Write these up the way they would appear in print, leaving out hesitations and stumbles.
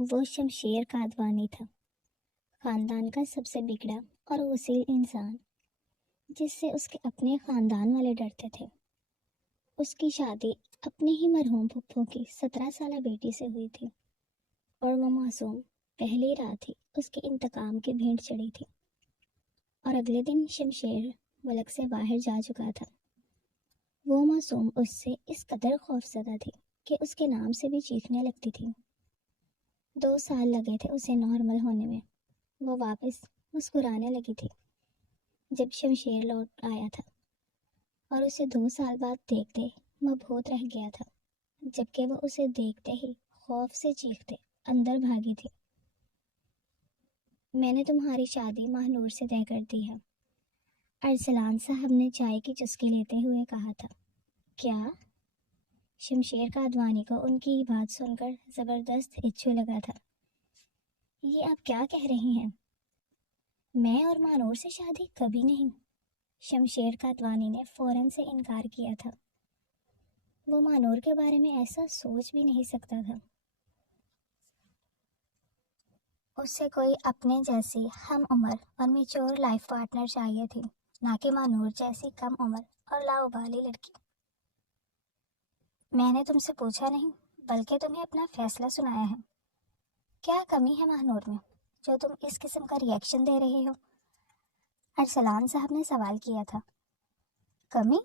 وہ شمشیر قادوانی تھا، خاندان کا سب سے بگڑا اور غسیل انسان، جس سے اس کے اپنے خاندان والے ڈرتے تھے۔ اس کی شادی اپنے ہی مرحوم پھپھو کی 17 سالہ بیٹی سے ہوئی تھی، اور وہ معصوم پہلی رات ہی اس کے انتقام کی بھینٹ چڑھی تھی، اور اگلے دن شمشیر ملک سے باہر جا چکا تھا۔ وہ معصوم اس سے اس قدر خوفزدہ تھی کہ اس کے نام سے بھی چیخنے لگتی تھی۔ 2 سال لگے تھے اسے نارمل ہونے میں۔ وہ واپس مسکرانے لگی تھی جب شمشیر لوٹ آیا تھا، اور اسے 2 سال بعد دیکھتے مبہوت رہ گیا تھا، جبکہ وہ اسے دیکھتے ہی خوف سے چیختے اندر بھاگی تھی۔ میں نے تمہاری شادی ماہنور سے طے کر دی ہے، ارسلان صاحب نے چائے کی چسکی لیتے ہوئے کہا تھا۔ کیا؟ شمشیر قادوانی کو ان کی بات سن کر زبردست اچھو لگا تھا۔ یہ آپ کیا کہہ رہی ہیں؟ میں اور مانور سے شادی کبھی نہیں۔ شمشیر قادوانی نے فوراً سے انکار کیا تھا۔ وہ مانور کے بارے میں ایسا سوچ بھی نہیں سکتا تھا۔ اسے کوئی اپنے جیسی ہم عمر اور میچور لائف پارٹنر چاہیے تھی، نہ کہ مانور جیسی کم عمر اور لاؤبالی لڑکی۔ میں نے تم سے پوچھا نہیں، بلکہ تمہیں اپنا فیصلہ سنایا ہے۔ کیا کمی ہے مانور میں جو تم اس قسم کا ری ایکشن دے رہے ہو؟ ارسلان صاحب نے سوال کیا تھا۔ کمی؟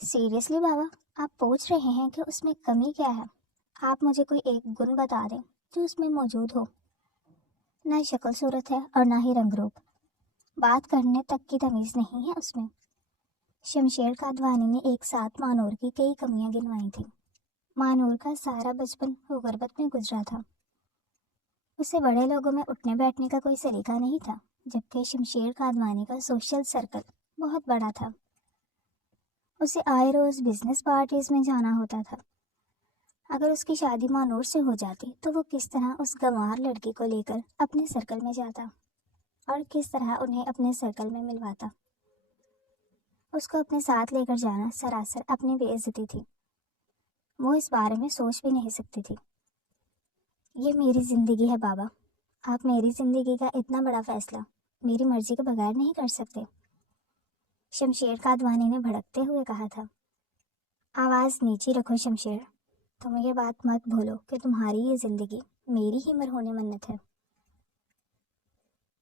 سیریسلی بابا، آپ پوچھ رہے ہیں کہ اس میں کمی کیا ہے؟ آپ مجھے کوئی ایک گن بتا دیں جو اس میں موجود ہو۔ نہ شکل صورت ہے اور نہ ہی رنگ روپ، بات کرنے تک کی تمیز نہیں ہے اس میں۔ شمشیر قادوانی نے ایک ساتھ مانور کی کئی کمیاں گنوائی تھیں۔ مانور کا سارا بچپن غربت میں گزرا تھا۔ اسے بڑے لوگوں میں اٹھنے بیٹھنے کا کوئی سلیقہ نہیں تھا، جبکہ شمشیر قادوانی کا سوشل سرکل بہت بڑا تھا۔ اسے آئے روز بزنس پارٹیز میں جانا ہوتا تھا۔ اگر اس کی شادی مانور سے ہو جاتی تو وہ کس طرح اس گنوار لڑکی کو لے کر اپنے سرکل میں جاتا اور کس طرح انہیں اپنے سرکل میں ملواتا؟ اس کو اپنے ساتھ لے کر جانا سراسر اپنی بے عزتی تھی۔ وہ اس بارے میں سوچ بھی نہیں سکتی تھی۔ یہ میری زندگی ہے بابا، آپ میری زندگی کا اتنا بڑا فیصلہ میری مرضی کے بغیر نہیں کر سکتے، شمشیر قادوانی نے بھڑکتے ہوئے کہا تھا۔ آواز نیچی رکھو شمشیر، تم یہ بات مت بھولو کہ تمہاری یہ زندگی میری ہی مرہون منت ہے۔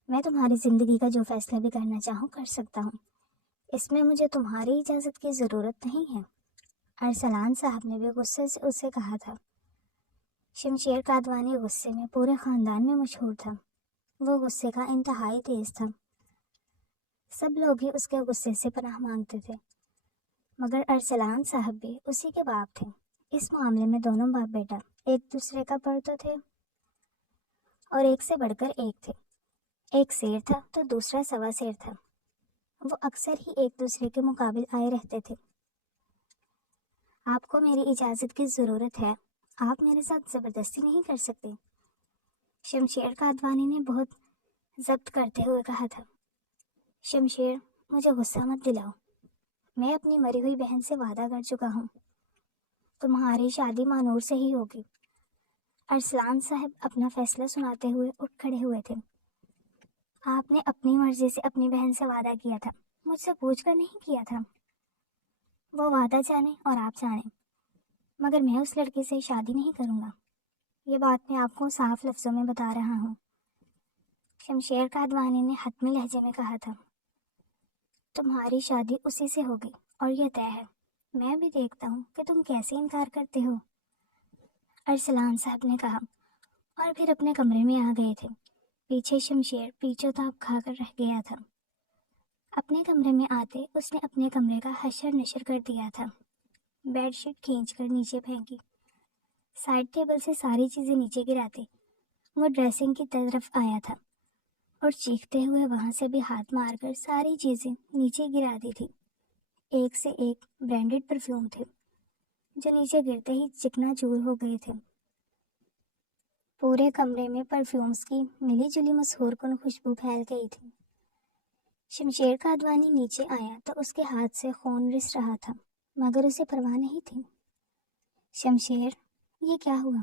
میں تمہاری زندگی کا جو فیصلہ بھی کرنا چاہوں کر سکتا ہوں، اس میں مجھے تمہاری اجازت کی ضرورت نہیں ہے، ارسلان صاحب نے بھی غصے سے اسے کہا تھا۔ شمشیر قادوانی غصے میں پورے خاندان میں مشہور تھا۔ وہ غصے کا انتہائی تیز تھا۔ سب لوگ ہی اس کے غصے سے پناہ مانگتے تھے، مگر ارسلان صاحب بھی اسی کے باپ تھے۔ اس معاملے میں دونوں باپ بیٹا ایک دوسرے کا پر تو تھے، اور ایک سے بڑھ کر ایک تھے۔ ایک شیر تھا تو دوسرا سوا شیر تھا۔ وہ اکثر ہی ایک دوسرے کے مقابل آئے رہتے تھے۔ آپ کو میری اجازت کی ضرورت ہے، آپ میرے ساتھ زبردستی نہیں کر سکتے، شمشیر قادوانی نے بہت ضبط کرتے ہوئے کہا تھا۔ شمشیر، مجھے غصہ مت دلاؤ، میں اپنی مری ہوئی بہن سے وعدہ کر چکا ہوں، تمہاری شادی مانور سے ہی ہوگی۔ ارسلان صاحب اپنا فیصلہ سناتے ہوئے اٹھ کھڑے ہوئے تھے۔ آپ نے اپنی مرضی سے اپنی بہن سے وعدہ کیا تھا، مجھ سے پوچھ کر نہیں کیا تھا۔ وہ وعدہ جانے اور آپ جانے، مگر میں اس لڑکی سے شادی نہیں کروں گا، یہ بات میں آپ کو صاف لفظوں میں بتا رہا ہوں، شمشیر قادوانی نے حتمی لہجے میں کہا تھا۔ تمہاری شادی اسی سے ہوگی اور یہ طے ہے، میں بھی دیکھتا ہوں کہ تم کیسے انکار کرتے ہو، ارسلان صاحب نے کہا، اور پھر اپنے کمرے میں آ گئے تھے۔ پیچھے شمشیر پیچھے تاپ کھا کر رہ گیا تھا۔ اپنے کمرے میں آتے اس نے اپنے کمرے کا حشر نشر کر دیا تھا۔ بیڈ شیٹ کھینچ کر نیچے پھینکی، سائڈ ٹیبل سے ساری چیزیں نیچے گراتے وہ ڈریسنگ کی طرف آیا تھا اور چیختے ہوئے وہاں سے بھی ہاتھ مار کر ساری چیزیں نیچے گرا دی تھی۔ ایک سے ایک برانڈڈ پرفیوم تھے جو نیچے گرتے ہی چکنا چور ہو گئے تھے۔ پورے کمرے میں پرفیومز کی ملی جلی مسحور کن خوشبو پھیل گئی تھی۔ شمشیر قادوانی نیچے آیا تو اس کے ہاتھ سے خون رس رہا تھا، مگر اسے پرواہ نہیں تھی۔ شمشیر، یہ کیا ہوا؟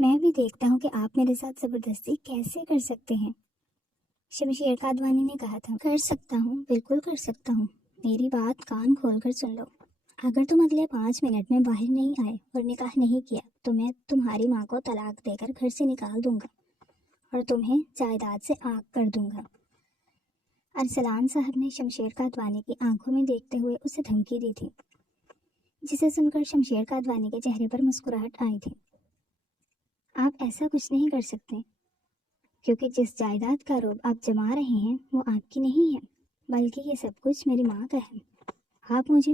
میں بھی دیکھتا ہوں کہ آپ میرے ساتھ زبردستی کیسے کر سکتے ہیں، شمشیر قادوانی نے کہا تھا۔ کر سکتا ہوں، بالکل کر سکتا ہوں، میری بات کان کھول کر سن لو۔ اگر تم اگلے 5 منٹ میں باہر نہیں آئے اور نکاح نہیں کیا تو میں تمہاری ماں کو طلاق دے کر گھر سے نکال دوں گا اور تمہیں جائیداد سے آگ کر دوں گا۔ ارسلان صاحب نے شمشیر قادوانی کی آنکھوں میں دیکھتے ہوئے اسے دھمکی دی تھی، جسے سن کر شمشیر قادوانی کے چہرے پر مسکراہٹ آئی تھی۔ آپ ایسا کچھ نہیں کر سکتے، کیونکہ جس جائیداد کا رعب آپ جما رہے ہیں وہ آپ کی نہیں ہے، بلکہ یہ سب کچھ میری ماں کا ہے۔ آپ مجھے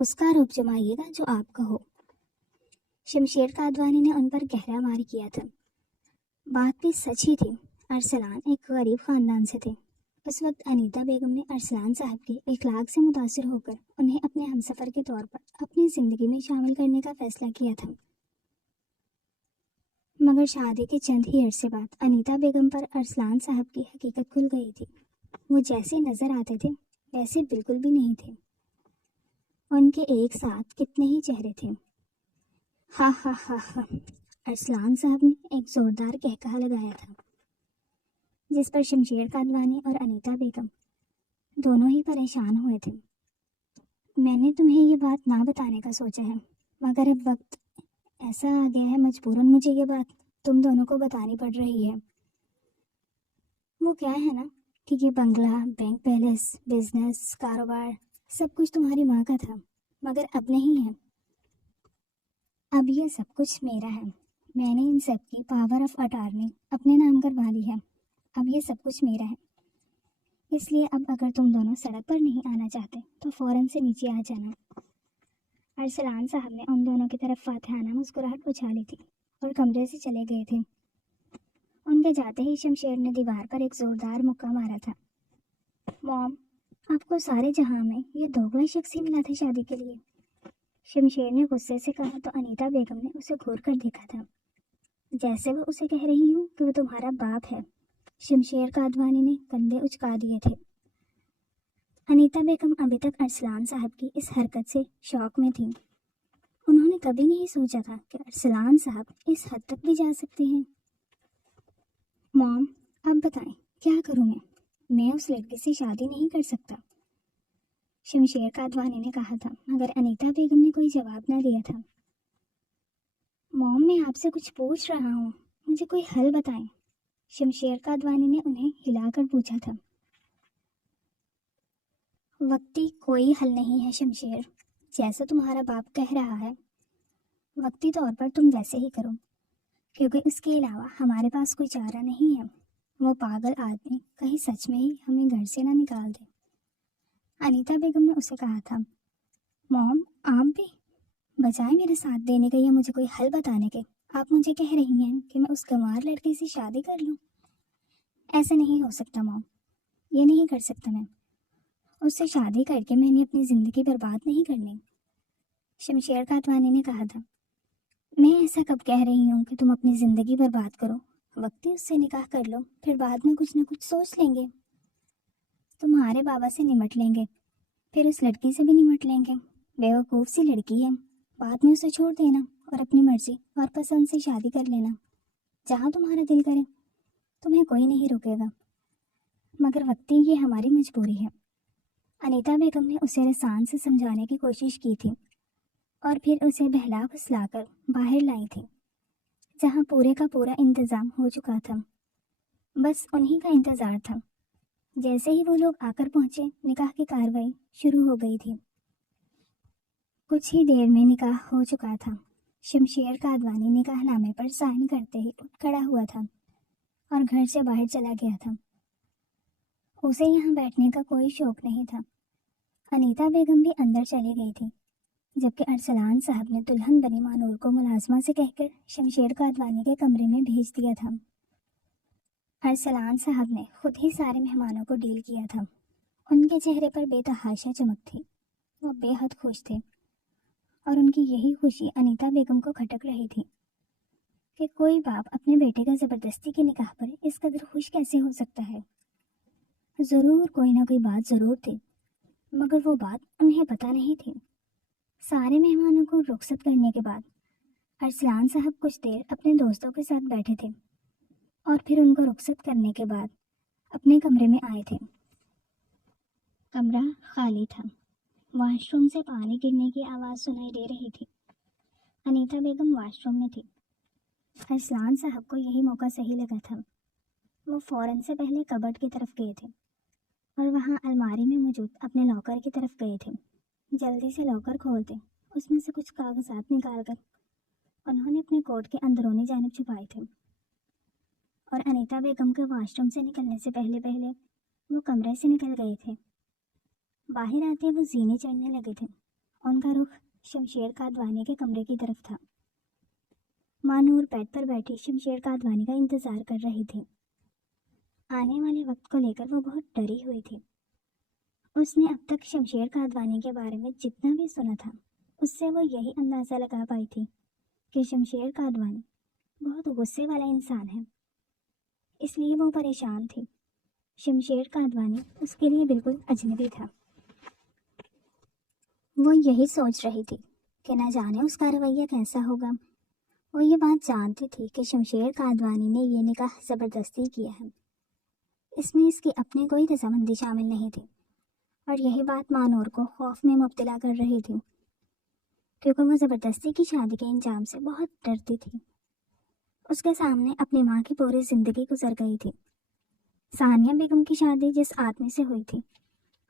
اس کا رعب جمائیے گا جو آپ کا ہو۔ شمشیر قادوانی نے ان پر گہرا وار کیا تھا۔ بات بھی سچ ہی تھی، ارسلان ایک غریب خاندان سے تھے۔ اس وقت انیتا بیگم نے ارسلان صاحب کے اخلاق سے متاثر ہو کر انہیں اپنے ہمسفر کے طور پر اپنی زندگی میں شامل کرنے کا فیصلہ کیا تھا، مگر شادی کے چند ہی عرصے بعد انیتا بیگم پر ارسلان صاحب کی حقیقت کھل گئی تھی۔ وہ جیسے نظر آتے تھے ویسے بالکل بھی نہیں تھے۔ ان کے ایک ساتھ کتنے ہی چہرے تھے۔ ہاں ہاں ہاں ہاں، ارسلان صاحب نے ایک زوردار قہقہہ لگایا تھا، جس پر شمشیر قادوانی اور انیتا بیگم دونوں ہی پریشان ہوئے تھے۔ میں نے تمہیں یہ بات نہ بتانے کا سوچا ہے، مگر اب وقت ایسا آ گیا ہے، مجبوراً مجھے یہ بات تم دونوں کو بتانی پڑ رہی ہے۔ وہ کیا ہے نا کہ یہ بنگلہ، بینک بیلنس، بزنس، کاروبار سب کچھ تمہاری ماں کا تھا، مگر اب نہیں ہے۔ اب یہ سب کچھ میرا ہے۔ میں نے ان سب کی پاور آف اٹارنی اپنے نام کروا لی ہے۔ اب یہ سب کچھ میرا ہے، اس لیے اب اگر تم دونوں سڑک پر نہیں آنا چاہتے تو فوراً سے نیچے آ جانا۔ ارسلان صاحب نے ان دونوں کی طرف فاتحانہ مسکراہٹ اچھالی تھی اور کمرے سے چلے گئے تھے۔ ان کے جاتے ہی شمشیر نے دیوار پر ایک زوردار مکہ مارا تھا۔ موم، آپ کو سارے جہاں میں یہ دوگلا شخص ہی ملا تھا شادی کے لیے؟ شمشیر نے غصے سے کہا تو انیتا بیگم نے اسے گھور کر دیکھا تھا، جیسے وہ اسے کہہ رہی ہوں کہ وہ تمہارا باپ ہے۔ شمشیر قادوانی نے کندھے اچکا دیے تھے۔ انیتا بیگم ابھی تک ارسلان صاحب کی اس حرکت سے شوق میں تھیں۔ انہوں نے کبھی نہیں سوچا تھا کہ ارسلان صاحب اس حد تک بھی جا سکتے ہیں۔ موم، اب بتائیں کیا کروں میں اس لڑکی سے شادی نہیں کر سکتا، شمشیر قادوانی نے کہا تھا، مگر انیتا بیگم نے کوئی جواب نہ دیا تھا۔ موم، میں آپ سے کچھ پوچھ رہا ہوں، مجھے کوئی حل بتائیں، شمشیر قادوانی نے انہیں ہلا کر پوچھا تھا۔ وقتی کوئی حل نہیں ہے شمشیر، جیسا تمہارا باپ کہہ رہا ہے وقتی طور پر تم ویسے ہی کرو، کیونکہ اس کے علاوہ ہمارے پاس کوئی چارہ نہیں ہے۔ وہ پاگل آدمی کہیں سچ میں ہی ہمیں گھر سے نہ نکال دے۔ انیتا بیگم نے اسے کہا تھا۔ موم، آپ بھی بجائے میرے ساتھ دینے کے یا مجھے کوئی حل بتانے کے، آپ مجھے کہہ رہی ہیں کہ میں اس گنوار لڑکے سے شادی کر لوں۔ ایسا نہیں ہو سکتا موم، یہ نہیں کر سکتا میں۔ اس سے شادی کر کے میں نے اپنی زندگی برباد نہیں کرنی، شمشیر قادوانی نے کہا تھا۔ میں ایسا کب کہہ رہی ہوں کہ تم اپنی زندگی برباد کرو، وقتی اس سے نکاح کر لو، پھر بعد میں کچھ نہ کچھ سوچ لیں گے۔ تمہارے بابا سے نمٹ لیں گے، پھر اس لڑکی سے بھی نمٹ لیں گے۔ بیوقوف سی لڑکی ہے، بعد میں اسے چھوڑ دینا اور اپنی مرضی اور پسند سے شادی کر لینا، جہاں تمہارا دل کرے، تمہیں کوئی نہیں روکے گا، مگر وقتی یہ ہماری مجبوری ہے۔ انیتا بیگم نے اسے رسان سے سمجھانے کی کوشش کی تھی اور پھر اسے بہلا پھسلا کر باہر لائی تھی، جہاں پورے کا پورا انتظام ہو چکا تھا۔ بس انہی کا انتظار تھا۔ جیسے ہی وہ لوگ آ کر پہنچے، نکاح کی کاروائی شروع ہو گئی تھی۔ کچھ ہی دیر میں نکاح ہو چکا تھا۔ شمشیر قادوانی نکاح نامے پر سائن کرتے ہی اٹھ کھڑا ہوا تھا اور گھر سے باہر چلا گیا تھا۔ اسے یہاں بیٹھنے کا کوئی شوق نہیں تھا۔ انیتا بیگم بھی اندر چلی گئی تھی، جبکہ ارسلان صاحب نے دلہن بنی مانور کو ملازمہ سے کہہ کر شمشیر قادوانی کے کمرے میں بھیج دیا تھا۔ ارسلان صاحب نے خود ہی سارے مہمانوں کو ڈیل کیا تھا۔ ان کے چہرے پر بے تحاشا چمک تھی، وہ بے حد خوش تھے، اور ان کی یہی خوشی انیتا بیگم کو کھٹک رہی تھی کہ کوئی باپ اپنے بیٹے کا زبردستی کے نکاح پر اس قدر خوش کیسے ہو سکتا ہے۔ ضرور کوئی نہ کوئی بات ضرور تھی، مگر وہ بات انہیں پتہ نہیں تھی۔ سارے مہمانوں کو رخصت کرنے کے بعد ارسلان صاحب کچھ دیر اپنے دوستوں کے ساتھ بیٹھے تھے اور پھر ان کو رخصت کرنے کے بعد اپنے کمرے میں آئے تھے۔ کمرہ خالی تھا۔ واش روم سے پانی گرنے کی آواز سنائی دے رہی تھی۔ انیتا بیگم واش روم میں تھی۔ ارسلان صاحب کو یہی موقع صحیح لگا تھا۔ وہ فوراً سے پہلے کبرڈ کی طرف گئے تھے اور وہاں الماری میں موجود اپنے لاکر کی طرف گئے تھے۔ جلدی سے لاکر کھولتے اس میں سے کچھ کاغذات نکال کر انہوں نے اپنے کوٹ کے اندرونی جانب چھپائے تھے اور انیتا بیگم کے واش روم سے نکلنے سے پہلے وہ کمرے سے نکل گئے تھے۔ باہر آتے وہ زینے چڑھنے لگے تھے۔ ان کا رخ شمشیر کادوانی کے کمرے کی طرف تھا۔ ماں نور بیڈ پر بیٹھی شمشیر کادوانی کا انتظار کر رہی تھی۔ آنے والے وقت کو لے کر وہ بہت ڈری ہوئی تھی۔ اس نے اب تک شمشیر کادوانی کے بارے میں جتنا بھی سنا تھا اس سے وہ یہی اندازہ لگا پائی تھی کہ شمشیر کادوانی بہت غصے والا انسان ہے، اس لیے وہ پریشان تھی۔ شمشیر کادوانی اس کے لیے بالکل اجنبی تھا۔ وہ یہی سوچ رہی تھی کہ نہ جانے اس کا رویہ کیسا ہوگا۔ وہ یہ بات جانتی تھی کہ شمشیر کادوانی نے یہ نکاح زبردستی کیا ہے، اس میں اس کی اپنی کوئی رضامندی شامل نہیں تھی، اور یہی بات ماں نور کو خوف میں مبتلا کر رہی تھی، کیونکہ وہ زبردستی کی شادی کے انجام سے بہت ڈرتی تھی۔ اس کے سامنے اپنی ماں کی پوری زندگی گزر گئی تھی۔ ثانیہ بیگم کی شادی جس آدمی سے ہوئی تھی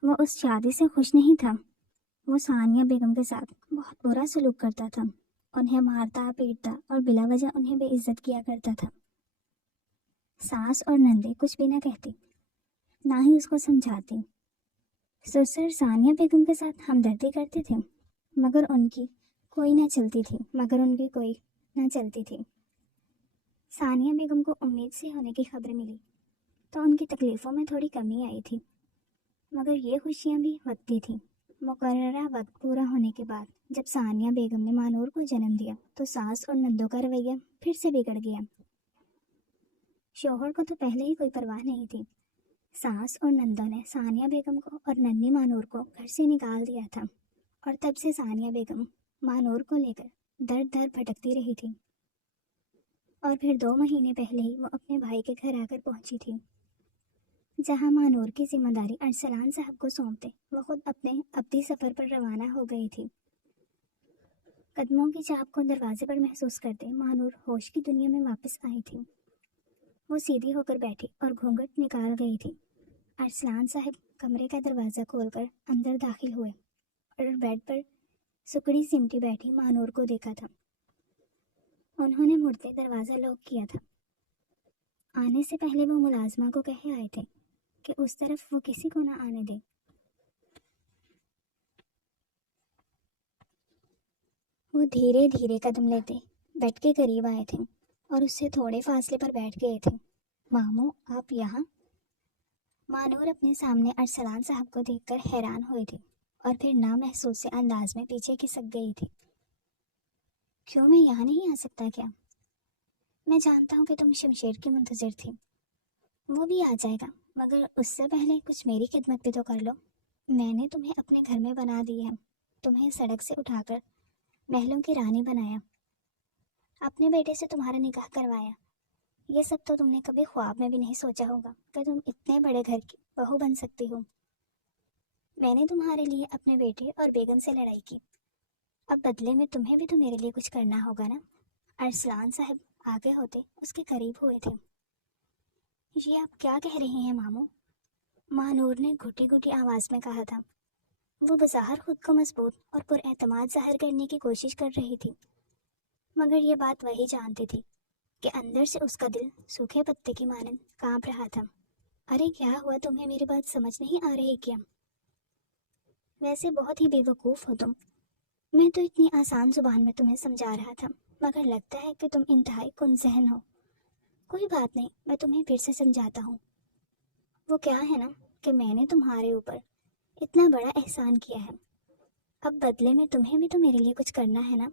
وہ اس شادی سے خوش نہیں تھا۔ وہ ثانیہ بیگم کے ساتھ بہت برا سلوک کرتا تھا، انہیں مارتا پیٹتا اور بلا وجہ انہیں بے عزت کیا کرتا تھا۔ ساس اور نندے کچھ بھی نہ کہتی، نہ ہی اس کو سمجھاتی۔ سسر ثانیہ بیگم کے ساتھ ہمدردی کرتے تھے مگر ان کی کوئی نہ چلتی تھی۔ ثانیہ بیگم کو امید سے ہونے کی خبر ملی تو ان کی تکلیفوں میں تھوڑی کمی آئی تھی، مگر یہ خوشیاں بھی وقتی تھیں۔ مقررہ وقت پورا ہونے کے بعد جب ثانیہ بیگم نے مانور کو جنم دیا تو ساس اور نندوں کا رویہ پھر سے بگڑ گیا۔ شوہر کو تو پہلے ہی کوئی پرواہ نہیں تھی۔ ساس اور نندوں نے ثانیہ بیگم کو اور ننھی مانور کو گھر سے نکال دیا تھا، اور تب سے ثانیہ بیگم مانور کو لے کر در در بھٹکتی رہی تھی، اور پھر 2 مہینے پہلے ہی وہ اپنے بھائی کے گھر آ کر پہنچی تھی، جہاں مانور کی ذمہ داری ارسلان صاحب کو سونپتے وہ خود اپنے ابدی سفر پر روانہ ہو گئی تھی۔ قدموں کی چاپ کو دروازے پر محسوس کرتے مانور ہوش کی دنیا میں واپس آئی تھی۔ وہ سیدھی ہو کر بیٹھی اور گھونگھٹ نکال گئی تھی۔ ارسلان صاحب کمرے کا دروازہ کھول کر اندر داخل ہوئے اور بیڈ پر سکڑی سمٹی بیٹھی مانور کو دیکھا تھا۔ انہوں نے مڑتے دروازہ لاک کیا تھا۔ آنے سے پہلے وہ ملازمہ کو کہے آئے تھے کہ اس طرف وہ کسی کو نہ آنے دے۔ وہ دھیرے دھیرے قدم لیتے بیڈ کے قریب آئے تھے اور اس سے تھوڑے فاصلے پر بیٹھ گئے تھے۔ ماموں آپ یہاں؟ مانور اپنے سامنے ارسلان صاحب کو دیکھ کر حیران ہوئی تھی اور پھر نامحسوس سے انداز میں پیچھے کھسک گئی تھی۔ کیوں میں یہاں نہیں آ سکتا کیا؟ میں جانتا ہوں کہ تم شمشیر کی منتظر تھی، وہ بھی آ جائے گا، مگر اس سے پہلے کچھ میری خدمت بھی تو کر لو۔ میں نے تمہیں اپنے گھر میں بنا دی ہے، تمہیں سڑک سے اٹھا کر محلوں کی رانی بنایا، اپنے بیٹے سے تمہارا نکاح کروایا۔ یہ سب تو تم نے کبھی خواب میں بھی نہیں سوچا ہوگا کہ تم اتنے بڑے گھر کی بہو بن سکتی ہو۔ میں نے تمہارے لیے اپنے بیٹے اور بیگم سے لڑائی کی، اب بدلے میں تمہیں بھی تو میرے لیے کچھ کرنا ہوگا نا۔ ارسلان صاحب آگے ہوتے اس کے قریب ہوئے تھے۔ یہ آپ کیا کہہ رہی ہیں ماموں؟ ماں نور نے گھٹی گھٹی آواز میں کہا تھا۔ وہ بظاہر خود کو مضبوط اور پر اعتماد ظاہر کرنے کی کوشش کر رہی تھی، مگر یہ بات وہی جانتی تھی کہ اندر سے اس کا دل سوکھے پتے کی مانند کانپ رہا تھا۔ ارے کیا ہوا، تمہیں میری بات سمجھ نہیں آ رہی کیا؟ ویسے بہت ہی بے وقوف ہو تم، میں تو اتنی آسان زبان میں تمہیں سمجھا رہا تھا، مگر لگتا ہے کہ تم انتہائی کن ذہن ہو۔ کوئی بات نہیں، میں تمہیں پھر سے سمجھاتا ہوں۔ وہ کیا ہے نا کہ میں نے تمہارے اوپر اتنا بڑا احسان کیا ہے، اب بدلے میں تمہیں بھی تو میرے لیے کچھ کرنا ہے نا۔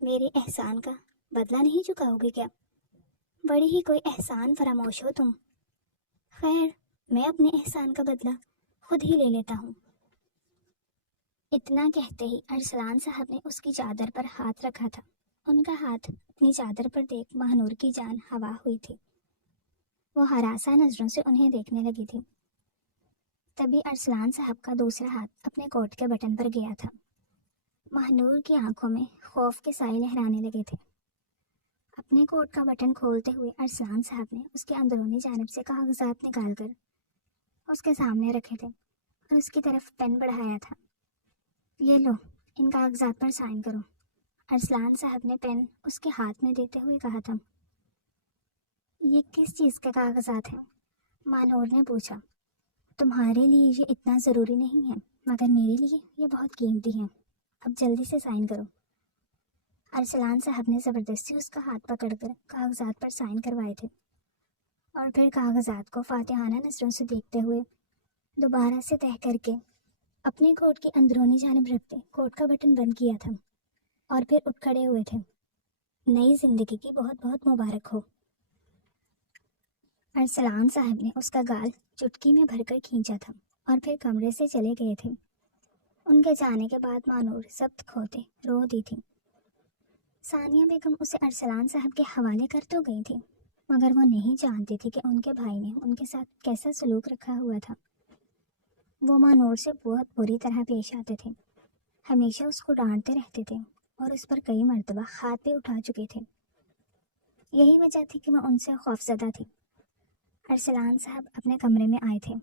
میرے احسان کا بدلہ نہیں چکاؤ گے کیا؟ بڑی ہی کوئی احسان فراموش ہو تم۔ خیر، میں اپنے احسان کا بدلہ خود ہی لے لیتا ہوں۔ اتنا کہتے ہی ارسلان صاحب نے اس کی چادر پر ہاتھ رکھا تھا ان کا ہاتھ اپنی چادر پر دیکھ ماہنور کی جان ہوا ہوئی تھی۔ وہ ہراساں نظروں سے انہیں دیکھنے لگی تھی۔ تبھی ارسلان صاحب کا دوسرا ہاتھ اپنے کوٹ کے بٹن پر گیا تھا۔ ماہنور کی آنکھوں میں خوف کے سائے لہرانے لگے تھے۔ اپنے کوٹ کا بٹن کھولتے ہوئے ارسلان صاحب نے اس کے اندرونی جانب سے کاغذات نکال کر اس کے سامنے رکھے تھے اور اس کی طرف پین بڑھایا تھا۔ یہ لو، ان کاغذات پر سائن کرو۔ ارسلان صاحب نے پین اس کے ہاتھ میں دیتے ہوئے کہا تھا۔ یہ کس چیز کے کاغذات ہیں؟ ماہنور نے پوچھا۔ تمہارے لیے یہ اتنا ضروری نہیں ہے، مگر میرے لیے یہ بہت قیمتی ہیں۔ اب جلدی سے سائن کرو۔ ارسلان صاحب نے زبردستی اس کا ہاتھ پکڑ کر کاغذات پر سائن کروائے تھے اور پھر کاغذات کو فاتحانہ نظروں سے دیکھتے ہوئے دوبارہ سے تہہ کر کے اپنے کوٹ کی اندرونی جانب رکھتے کوٹ کا بٹن بند کیا تھا اور پھر اٹھ کھڑے ہوئے تھے۔ نئی زندگی کی بہت بہت مبارک ہو۔ ارسلان صاحب نے اس کا گال چٹکی میں بھر کر کھینچا تھا اور پھر کمرے سے چلے گئے تھے۔ ان کے جانے کے بعد ماہنور ضبط کھوتے رو دی تھی۔ ثانیہ بیگم اسے ارسلان صاحب کے حوالے کر تو گئی تھی، مگر وہ نہیں جانتی تھی کہ ان کے بھائی نے ان کے ساتھ کیسا سلوک رکھا ہوا تھا۔ وہ ماہنور سے بہت بری طرح پیش آتے تھے، ہمیشہ اس کو ڈانٹتے رہتے تھے اور اس پر کئی مرتبہ ہاتھ بھی اٹھا چکے تھے۔ یہی وجہ تھی کہ وہ ان سے خوفزدہ تھی۔ ارسلان صاحب اپنے کمرے میں آئے تھے۔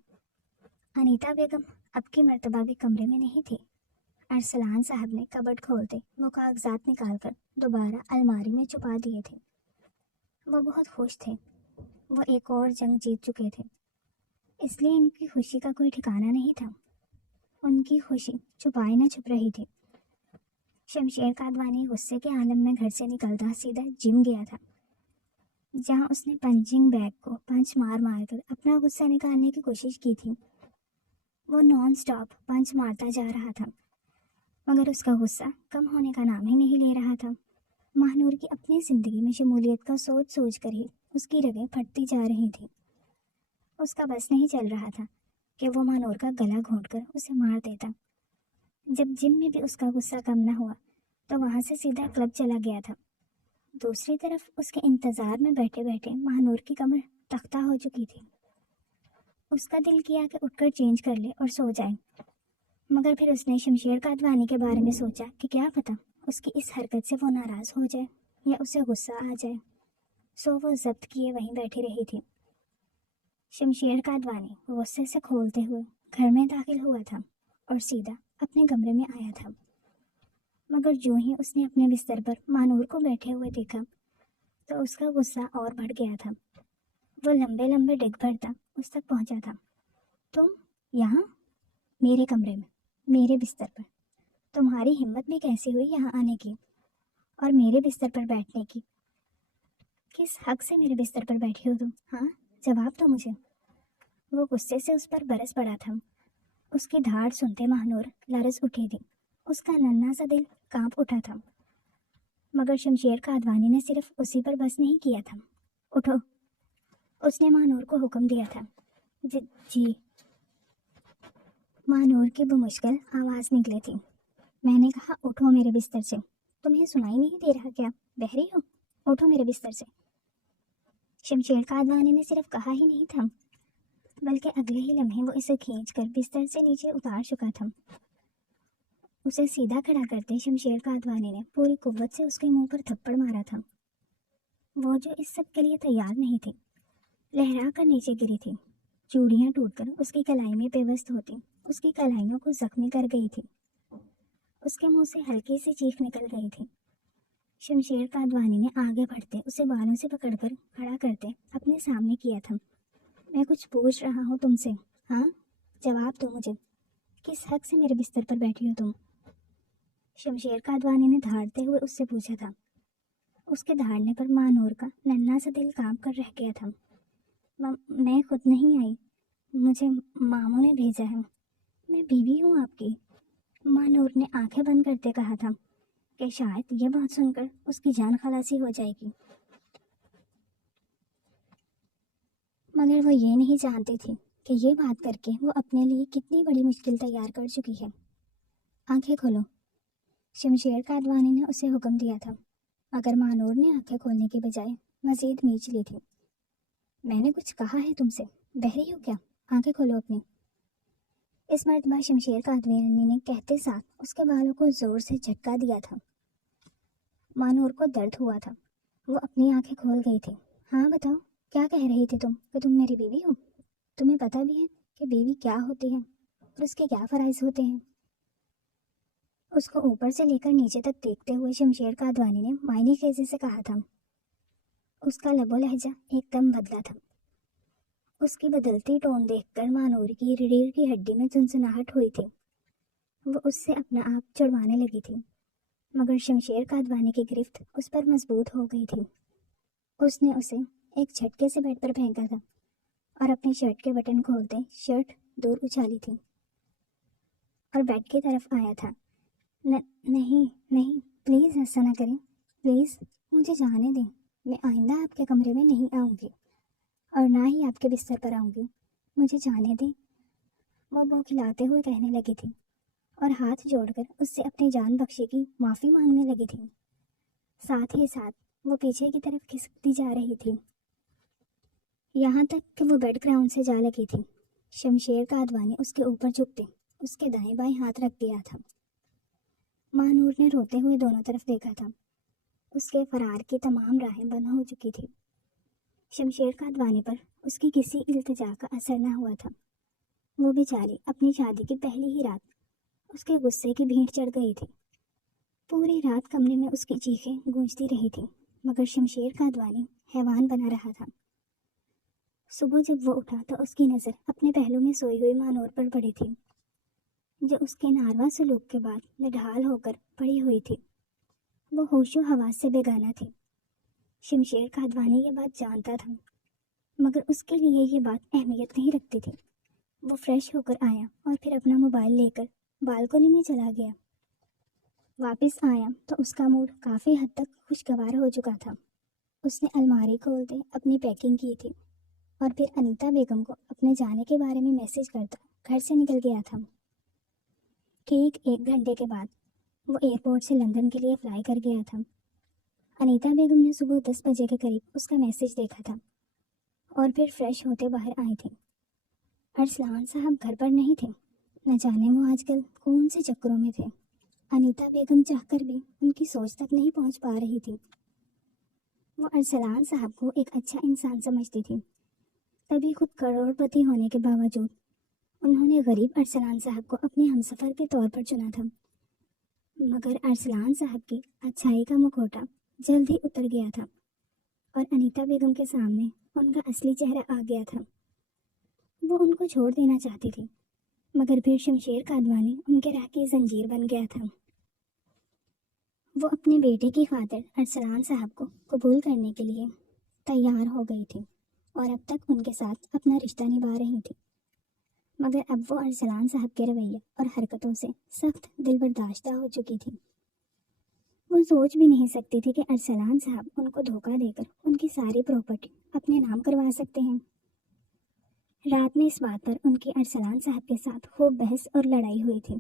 انیتا بیگم اب کی مرتبہ بھی کمرے میں نہیں تھی۔ ارسلان صاحب نے کبڈ کھولتے وہ کاغذات نکال کر دوبارہ الماری میں چھپا دیے تھے۔ وہ بہت خوش تھے۔ وہ ایک اور جنگ جیت چکے تھے، اس لیے ان کی خوشی کا کوئی ٹھکانہ نہیں تھا۔ ان کی خوشی چھپائی نہ چھپ رہی تھی۔ شمشیر قادوانی غصے کے عالم میں گھر سے نکلتا سیدھا جم گیا تھا، جہاں اس نے پنچنگ بیگ کو پنچ مار مار کر اپنا غصہ نکالنے کی کوشش کی تھی۔ وہ نان سٹاپ پنچ مارتا جا رہا تھا، مگر اس کا غصہ کم ہونے کا نام ہی نہیں لے رہا تھا۔ ماہنور کی اپنی زندگی میں شمولیت کا سوچ سوچ کر ہی اس کی رگیں پھٹتی جا رہی تھی۔ اس کا بس نہیں چل رہا تھا کہ وہ ماہنور کا گلا گھونٹ کر اسے مار دیتا۔ جب جم میں بھی اس کا غصہ کم نہ ہوا تو وہاں سے سیدھا کلب چلا گیا تھا۔ دوسری طرف اس کے انتظار میں بیٹھے بیٹھے ماہنور کی کمر تختہ ہو چکی تھی۔ اس کا دل کیا کہ اٹھ کر چینج کر لے اور سو جائے، مگر پھر اس نے شمشیر قادوانی کے بارے میں سوچا کہ کیا پتہ اس کی اس حرکت سے وہ ناراض ہو جائے یا اسے غصہ آ جائے، سو وہ ضبط کیے وہیں بیٹھی رہی تھی۔ شمشیر قادوانی غصے سے کھولتے ہوئے گھر میں داخل ہوا تھا اور سیدھا اپنے کمرے میں آیا تھا، مگر جو ہی اس نے اپنے بستر پر ماہنور کو بیٹھے ہوئے دیکھا تو اس کا غصہ اور بڑھ گیا تھا۔ وہ لمبے لمبے ڈگ بھرتا اس تک پہنچا تھا۔ تم یہاں میرے کمرے میں میرے بستر پر، تمہاری ہمت بھی کیسی ہوئی یہاں آنے کی اور میرے بستر پر بیٹھنے کی؟ کس حق سے میرے بستر پر بیٹھی ہو تم؟ ہاں جواب دو مجھے۔ وہ غصے سے اس پر برس پڑا تھا۔ اس کی دھاڑ سنتے ماہنور لرز اٹھی تھی۔ اس کا ننھا سا دل کانپ اٹھا تھا، مگر شمشیر قادوانی نے صرف اسی پر بس نہیں کیا تھا۔ اٹھو، اس نے ماہنور کو حکم دیا تھا۔ جی ماہنور کی بمشکل آواز نکلی تھی۔ میں نے کہا اٹھو میرے بستر سے، تمہیں سنائی نہیں دے رہا کیا؟ بہری ہو؟ اٹھو میرے بستر سے۔ شمشیر قادوانی نے صرف کہا ہی نہیں تھا، بلکہ اگلے ہی لمحے وہ اسے کھینچ کر بستر سے نیچے اتار چکا تھا۔ اسے سیدھا کھڑا کرتے شمشیر قادوانی نے پوری قوت سے اس کے منہ پر تھپڑ مارا تھا۔ وہ جو اس سب کے لیے تیار نہیں تھی، لہرا کر نیچے گری تھی۔ چوڑیاں ٹوٹ کر اس کی کلائی میں پیوست ہوتی اس کی کلائیوں کو زخمی کر گئی تھی۔ اس کے منہ سے ہلکی سی چیخ نکل گئی تھی۔ شمشیر قادوانی نے آگے بڑھتے اسے بالوں سے پکڑ کر کھڑا کرتے اپنے سامنے کیا تھا۔ میں کچھ پوچھ رہا ہوں تم سے، ہاں جواب دو مجھے، کس حق سے میرے بستر پر بیٹھی ہو تم؟ شمشیر قادوانی نے دھاڑتے ہوئے اس سے پوچھا تھا۔ اس کے دھاڑنے پر ماہنور کا ننھا سا دل کانپ کر رہ گیا تھا۔ میں خود نہیں آئی، مجھے ماموں نے بھیجا ہے، میں بیوی ہوں آپ کی۔ ماہنور نے آنکھیں بند کرتے کہا تھا کہ شاید یہ بات سن کر اس کی جان خلاصی ہو جائے گی، مگر وہ یہ نہیں جانتی تھی کہ یہ بات کر کے وہ اپنے لیے کتنی بڑی مشکل تیار کر چکی ہے۔ آنکھیں کھولو، شمشیر قادوانی نے اسے حکم دیا تھا۔ مگر مانور نے آنکھیں کھولنے کی بجائے مزید میچ لی تھی۔ میں نے کچھ کہا ہے تم سے؟ بہری ہو کیا؟ آنکھیں کھولو اپنی۔ اس مرتبہ شمشیر قادوانی نے کہتے ساتھ اس کے بالوں کو زور سے جھٹکا دیا تھا۔ مانور کو درد ہوا تھا۔ وہ اپنی آنکھیں کھول گئی تھی۔ ہاں بتاؤ، کیا کہہ رہی تھی تم کہ تم میری بیوی ہو؟ تمہیں پتہ بھی ہے کہ بیوی کیا ہوتی ہے اور اس کے کیا فرائض ہوتے ہیں؟ اس کو اوپر سے لے کر نیچے تک دیکھتے ہوئے شمشیر قادوانی نے معنی خیزی سے کہا تھا۔ اس کا لب و لہجہ ایک دم بدلا تھا۔ اس کی بدلتی ٹون دیکھ کر مانور کی ریڑھ کی ہڈی میں سنسناہٹ ہوئی تھی۔ وہ اس سے اپنا آپ چھڑوانے لگی تھی، مگر شمشیر قادوانی کی گرفت اس پر مضبوط ہو گئی تھی۔ اس نے اسے ایک جھٹکے سے بیڈ پر پھینکا تھا اور اپنی شرٹ کے بٹن کھولتے شرٹ دور اچھالی تھی اور بیڈ کی طرف آیا تھا۔ نہیں نہیں، پلیز ایسا نہ کریں، پلیز مجھے جانے دیں۔ میں آئندہ آپ کے کمرے میں نہیں آؤں گی اور نہ ہی آپ کے بستر پر آؤں گی، مجھے جانے دیں، وہ بوکھلاتے ہوئے کہنے لگی تھی اور ہاتھ جوڑ کر اس سے اپنی جان بخشی کی معافی مانگنے لگی تھی۔ ساتھ ہی ساتھ وہ پیچھے کی طرف کھسکتی جا رہی تھی، یہاں تک کہ وہ بیڈ گراؤنڈ سے جا لگی تھی۔ شمشیر قادوانی اس کے اوپر جھکتے اس کے دائیں بائیں ہاتھ رکھ دیا تھا۔ مانور نے روتے ہوئے دونوں طرف دیکھا تھا۔ اس کے فرار کی تمام راہیں بند ہو چکی تھی۔ شمشیر قادوانی پر اس کی کسی التجا کا اثر نہ ہوا تھا۔ وہ بیچاری اپنی شادی کی پہلی ہی رات اس کے غصے کی بھینٹ چڑھ گئی تھی۔ پوری رات کمرے میں اس کی چیخیں گونجتی رہی تھی، مگر شمشیر قادوانی حیوان بنا رہا تھا۔ صبح جب وہ اٹھا تو اس کی نظر اپنے پہلو میں سوئی ہوئی مانور پر پڑی تھی، جو اس کے ناروا سلوک کے بعد نڈھال ہو کر پڑی ہوئی تھی۔ وہ ہوش و حواس سے بیگانہ تھی۔ شمشیر قادوانی یہ بات جانتا تھا، مگر اس کے لیے یہ بات اہمیت نہیں رکھتی تھی۔ وہ فریش ہو کر آیا اور پھر اپنا موبائل لے کر بالکنی میں چلا گیا۔ واپس آیا تو اس کا موڈ کافی حد تک خوشگوار ہو چکا تھا۔ اس نے الماری کھولتے اپنی پیکنگ کی تھی اور پھر انیتا بیگم کو اپنے جانے کے بارے میں میسج کرتا گھر سے نکل گیا تھا۔ ٹھیک 1 گھنٹے کے بعد وہ ایئرپورٹ سے لندن کے لیے فلائی کر گیا تھا۔ انیتا بیگم نے صبح 10 بجے کے قریب اس کا میسج دیکھا تھا اور پھر فریش ہوتے باہر آئی تھی۔ ارسلان صاحب گھر پر نہیں تھے، نہ جانے وہ آج کل کون سے چکروں میں تھے۔ انیتا بیگم چاہ کر بھی ان کی سوچ تک نہیں پہنچ پا رہی تھی۔ وہ ارسلان صاحب کو ایک اچھا انسان سمجھتی تھی، تبھی خود کروڑ پتی ہونے کے باوجود انہوں نے غریب ارسلان صاحب کو اپنے ہمسفر کے طور پر چنا تھا۔ مگر ارسلان صاحب کی اچھائی کا مکھوٹا جلد ہی اتر گیا تھا اور انیتا بیگم کے سامنے ان کا اصلی چہرہ آ گیا تھا۔ وہ ان کو چھوڑ دینا چاہتی تھی، مگر پھر شمشیر قادوانی ان کے راہ کی زنجیر بن گیا تھا۔ وہ اپنے بیٹے کی خاطر ارسلان صاحب کو قبول کرنے کے لیے تیار ہو گئی تھی اور اب تک ان کے ساتھ اپنا رشتہ نبھا رہی تھی، مگر اب وہ ارسلان صاحب کے رویے اور حرکتوں سے سخت دل برداشتہ ہو چکی تھی۔ وہ سوچ بھی نہیں سکتی تھی کہ ارسلان صاحب ان کو دھوکہ دے کر ان کی ساری پراپرٹی اپنے نام کروا سکتے ہیں۔ رات میں اس بات پر ان کی ارسلان صاحب کے ساتھ خوب بحث اور لڑائی ہوئی تھی،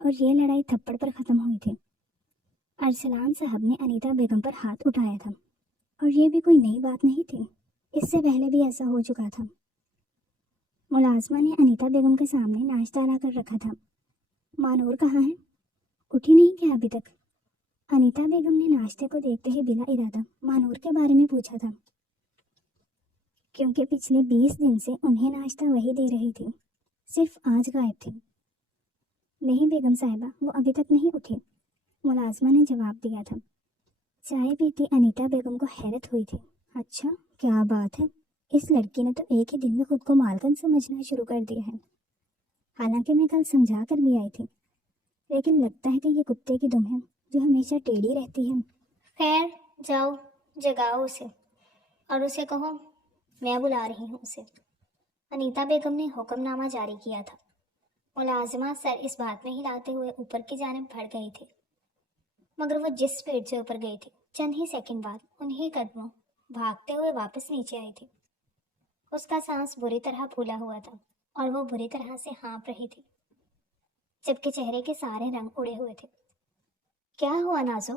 اور یہ لڑائی تھپڑ پر ختم ہوئی تھی۔ ارسلان صاحب نے انیتا بیگم پر ہاتھ اٹھایا تھا، اور یہ بھی کوئی نئی بات نہیں تھی، اس سے پہلے بھی ایسا ہو چکا تھا۔ ملازمہ نے انیتا بیگم کے سامنے ناشتہ لا کر رکھا تھا۔ مانور کہاں ہے؟ اٹھی نہیں کیا ابھی تک؟ انیتا بیگم نے ناشتے کو دیکھتے ہی بلا ارادہ مانور کے بارے میں پوچھا تھا، کیونکہ پچھلے 20 دن سے انہیں ناشتہ وہی دے رہی تھی، صرف آج غائب تھی۔ نہیں بیگم صاحبہ، وہ ابھی تک نہیں اٹھی، ملازمہ نے جواب دیا تھا۔ چائے پیتی انیتا بیگم کو حیرت ہوئی تھی۔ اچھا، کیا بات ہے، اس لڑکی نے تو ایک ہی دن میں خود کو مالکن سمجھنا شروع کر دیا ہے۔ حالانکہ میں کل سمجھا کر بھی آئی تھی، لیکن لگتا ہے کہ یہ کتے کی دم ہے جو ہمیشہ ٹیڑھی رہتی ہے۔ خیر، جاؤ جگاؤ اسے اور اسے کہو میں بلا رہی ہوں اسے، انیتا بیگم نے حکم نامہ جاری کیا تھا۔ ملازمہ سر اس بات میں ہلاتے ہوئے اوپر کی جانب بڑھ گئی تھی، مگر وہ جس سپیڈ سے اوپر گئی تھی چند ہی سیکنڈ بعد انہی قدموں بھاگتے ہوئے واپس نیچے آئی تھی۔ اس کا سانس بری طرح پھولا ہوا تھا اور وہ بری طرح سے ہانپ رہی تھی، جبکہ چہرے کے سارے رنگ اڑے ہوئے تھے۔ کیا ہوا نازو؟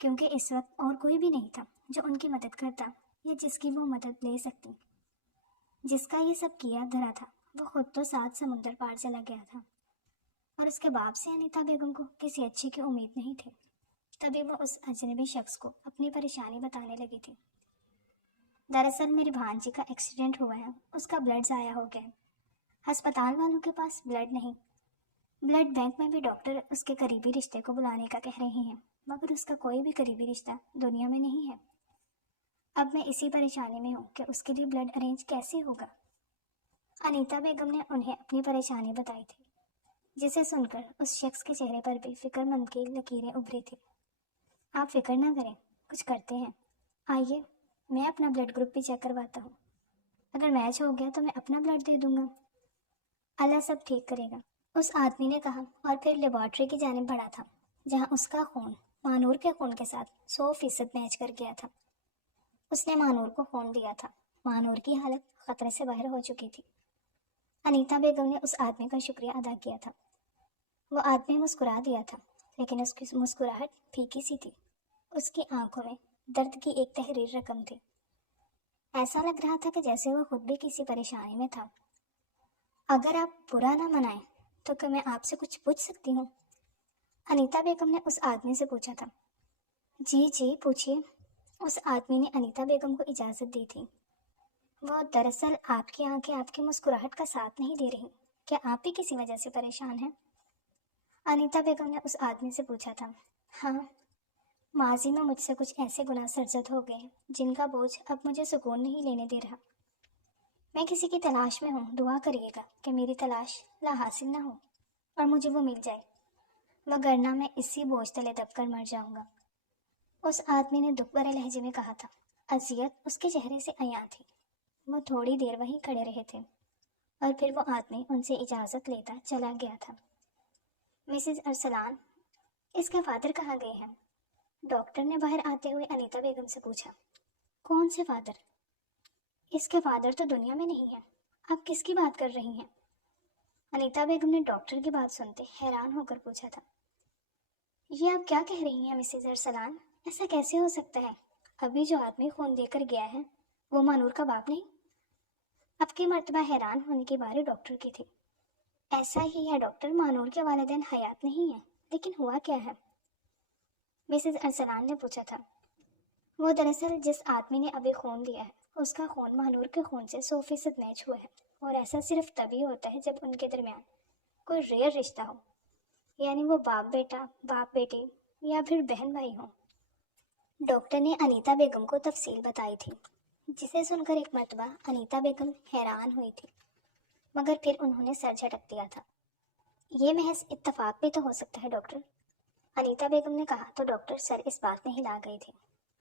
کیونکہ اس وقت اور کوئی بھی نہیں تھا جو ان کی مدد کرتا یا جس کی وہ مدد لے سکتی۔ جس کا یہ سب کیا دھرا تھا وہ خود تو 7 سمندر پار چلا گیا تھا، اور اس کے باپ سے انیتا بیگم کو کسی اچھے کی امید نہیں تھی۔ تبھی وہ اس اجنبی شخص کو اپنی پریشانی بتانے لگی تھی۔ دراصل میری بھانجی کا ایکسیڈنٹ ہوا ہے، اس کا بلڈ ضائع ہو گیا ہے، ہسپتال والوں کے پاس بلڈ نہیں، بلڈ بینک میں بھی ڈاکٹر اس کے قریبی رشتے کو بلانے کا کہہ رہے ہیں، مگر اس کا کوئی بھی قریبی رشتہ دنیا میں نہیں ہے۔ اب میں اسی پریشانی میں ہوں کہ اس کے لیے بلڈ ارینج کیسے ہوگا۔ انیتا بیگم نے انہیں اپنی پریشانی بتائی تھی، جسے سن کر اس شخص کے چہرے پر بھی فکر مند کی لکیریں ابھری تھی۔ آپ فکر نہ کریں، کچھ کرتے ہیں، آئیے میں اپنا بلڈ گروپ بھی چیک کرواتا ہوں، اگر میچ ہو گیا تو میں اپنا بلڈ دے دوں گا، اللہ سب ٹھیک کرے گا، اس آدمی نے کہا، اور پھر لیبارٹری کی جانب بڑھا تھا جہاں اس کا خون مانور کے خون کے ساتھ 100% میچ کر گیا تھا۔ اس نے مانور کو خون دیا تھا، مانور کی حالت خطرے سے باہر ہو چکی تھی۔ انیتا بیگم نے اس آدمی کا شکریہ ادا کیا تھا۔ وہ آدمی مسکرا دیا تھا، لیکن اس کی مسکراہٹ پھیکی سی تھی، اس کی آنکھوں میں درد کی ایک تحریر رقم تھی، ایسا لگ رہا تھا کہ جیسے وہ خود بھی کسی پریشانی میں تھا۔ اگر آپ برا نہ منائیں تو کیا میں آپ سے کچھ پوچھ سکتی ہوں؟ انیتا بیگم نے اس آدمی سے پوچھا تھا۔ جی جی پوچھئے، اس آدمی نے انیتا بیگم کو اجازت دی تھی۔ وہ دراصل آپ کی آنکھیں آپ کی مسکراہٹ کا ساتھ نہیں دے رہی، کیا آپ بھی کسی وجہ سے پریشان ہیں؟ انیتا بیگم نے اس آدمی سے پوچھا تھا۔ ہاں، ماضی میں مجھ سے کچھ ایسے گناہ سرزد ہو گئے جن کا بوجھ اب مجھے سکون نہیں لینے دے رہا۔ میں کسی کی تلاش میں ہوں، دعا کریے گا کہ میری تلاش لا حاصل نہ ہو اور مجھے وہ مل جائے، وگرنہ میں اسی بوجھ تلے دب کر مر جاؤں گا، اس آدمی نے دکھ بھرے لہجے میں کہا تھا۔ اذیت اس کے چہرے سے عیاں تھی۔ وہ تھوڑی دیر وہیں کھڑے رہے تھے اور پھر وہ آدمی ان سے اجازت لیتا چلا گیا تھا۔ مسز ارسلان، اس کے فادر کہاں گئے ہیں؟ ڈاکٹر نے باہر آتے ہوئے انیتا بیگم سے پوچھا۔ کون سے فادر؟ اس کے فادر تو دنیا میں نہیں ہیں، آپ کس کی بات کر رہی ہیں؟ انیتا بیگم نے ڈاکٹر کی بات سنتے حیران ہو کر پوچھا تھا۔ یہ آپ کیا کہہ رہی ہیں مسز ارسلان؟ ایسا کیسے ہو سکتا ہے؟ ابھی جو آدمی خون دے کر گیا ہے وہ مانور کا باپ نہیں؟ اب کی مرتبہ حیران ہونے کی باری ڈاکٹر کی تھی۔ ایسا ہی ہے ڈاکٹر، مانور کے والدین حیات نہیں ہیں، لیکن ہوا کیا ہے؟ مسز ارسلان نے پوچھا تھا۔ وہ دراصل جس آدمی نے ابھی خون دیا ہے اس کا خون مانور کے خون سے 100% میچ ہوا ہے، اور ایسا صرف تبھی ہوتا ہے جب ان کے درمیان کوئی ریئر رشتہ ہو، یعنی وہ باپ بیٹا، باپ بیٹی یا پھر بہن بھائی ہوں۔ ڈاکٹر نے انیتا بیگم کو تفصیل بتائی تھی، جسے سن کر ایک مرتبہ انیتا بیگم حیران ہوئی تھی، مگر پھر انہوں نے سر جھٹک دیا تھا۔ یہ محض اتفاق بھی تو ہو سکتا ہے ڈاکٹر، انیتا بیگم نے کہا تو ڈاکٹر سر اس بات میں ہلا گئی تھی۔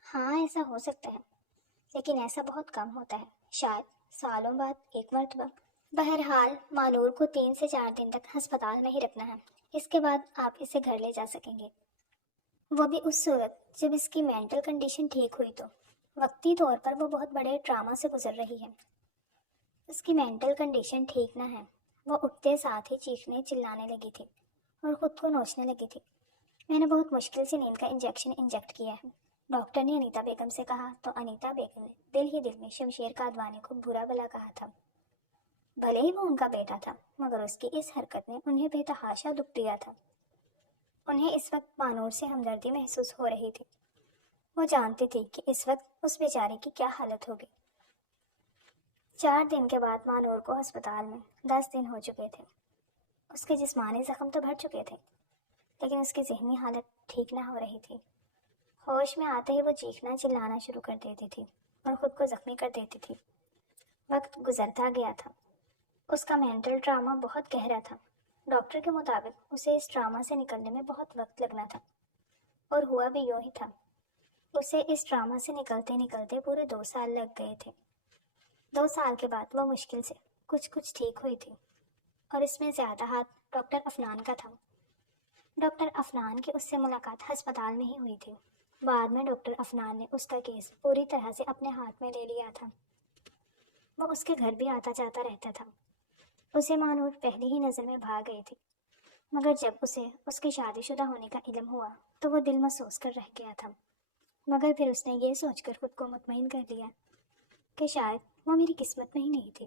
ہاں ایسا ہو سکتا ہے، لیکن ایسا بہت کم ہوتا ہے، شاید سالوں بعد ایک مرتبہ۔ بہرحال مانور کو 3 سے 4 دن تک ہسپتال میں ہی رکھنا ہے، اس کے بعد آپ اسے گھر لے جا سکیں گے، وہ بھی اس صورت جب اس کی مینٹل کنڈیشن ٹھیک ہوئی تو۔ وقتی طور پر وہ بہت بڑے ٹراما سے گزر رہی ہے۔ اس کی مینٹل کنڈیشن ٹھیک نہ ہے، وہ اٹھتے ساتھ ہی چیخنے چلانے لگی تھی اور خود کو نوچنے لگی تھی۔ میں نے بہت مشکل سے نیند کا انجیکشن انجیکٹ کیا ہے، ڈاکٹر نے انیتا بیگم سے کہا تو انیتا بیگم نے دل ہی دل میں شمشیر کادوانی کو برا بھلا کہا تھا۔ بھلے ہی وہ ان کا بیٹا تھا، مگر اس کی اس حرکت نے انہیں بے تحاشا دکھ دیا تھا۔ انہیں اس وقت مانور سے ہمدردی محسوس ہو رہی تھی۔ وہ جانتی تھی کہ اس وقت اس بیچارے کی کیا حالت ہوگی۔ 4 دن کے بعد مانور کو ہسپتال میں 10 دن ہو چکے تھے۔ اس کے جسمانی زخم تو بھر چکے تھے، لیکن اس کی ذہنی حالت ٹھیک نہ ہو رہی تھی۔ ہوش میں آتے ہی وہ چیخنا چلانا شروع کر دیتی تھی اور خود کو زخمی کر دیتی تھی۔ وقت گزرتا گیا تھا۔ اس کا مینٹل ٹراما بہت گہرا تھا۔ ڈاکٹر کے مطابق اسے اس ٹراما سے نکلنے میں بہت وقت لگنا تھا، اور ہوا بھی یوں ہی تھا۔ اسے اس ٹراما سے نکلتے نکلتے پورے 2 سال لگ گئے تھے۔ 2 سال کے بعد وہ مشکل سے کچھ ٹھیک ہوئی تھی، اور اس میں زیادہ ہاتھ ڈاکٹر افنان کا تھا۔ ڈاکٹر افنان کی اس سے ملاقات ہسپتال میں ہی ہوئی تھی۔ بعد میں ڈاکٹر افنان نے اس کا کیس پوری طرح سے اپنے ہاتھ میں لے لیا تھا۔ وہ اس کے گھر بھی آتا جاتا رہتا تھا۔ اسے مانور پہلی ہی نظر میں بھا گئی تھی، مگر جب اسے اس کے شادی شدہ ہونے کا علم ہوا تو وہ دل محسوس کر رہ گیا تھا۔ مگر پھر اس نے یہ سوچ کر خود کو مطمئن کر لیا کہ شاید وہ میری قسمت میں ہی نہیں تھی۔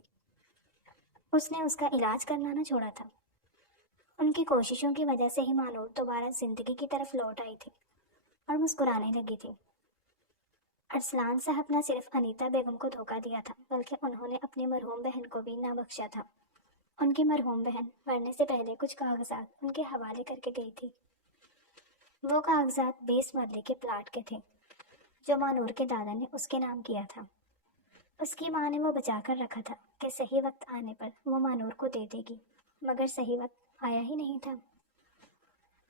اس نے اس کا علاج کرنا نہ چھوڑا تھا۔ ان کی کوششوں کی وجہ سے ہی مانور دوبارہ زندگی کی طرف لوٹ آئی تھی اور مسکرانے لگی تھی۔ ارسلان صاحب نہ صرف انیتا بیگم کو دھوکہ دیا تھا بلکہ انہوں نے اپنی مرحوم بہن کو بھی نہ بخشا تھا۔ ان کی مرحوم بہن مرنے سے پہلے کچھ کاغذات ان کے حوالے کر کے گئی تھی۔ وہ کاغذات 20 مرلے کے پلاٹ کے تھے جو مانور کے دادا نے اس کے نام کیا تھا۔ اس کی ماں نے وہ بچا کر رکھا تھا کہ صحیح وقت آنے پر وہ مانور کو دے دے گی، مگر صحیح وقت آیا ہی نہیں تھا۔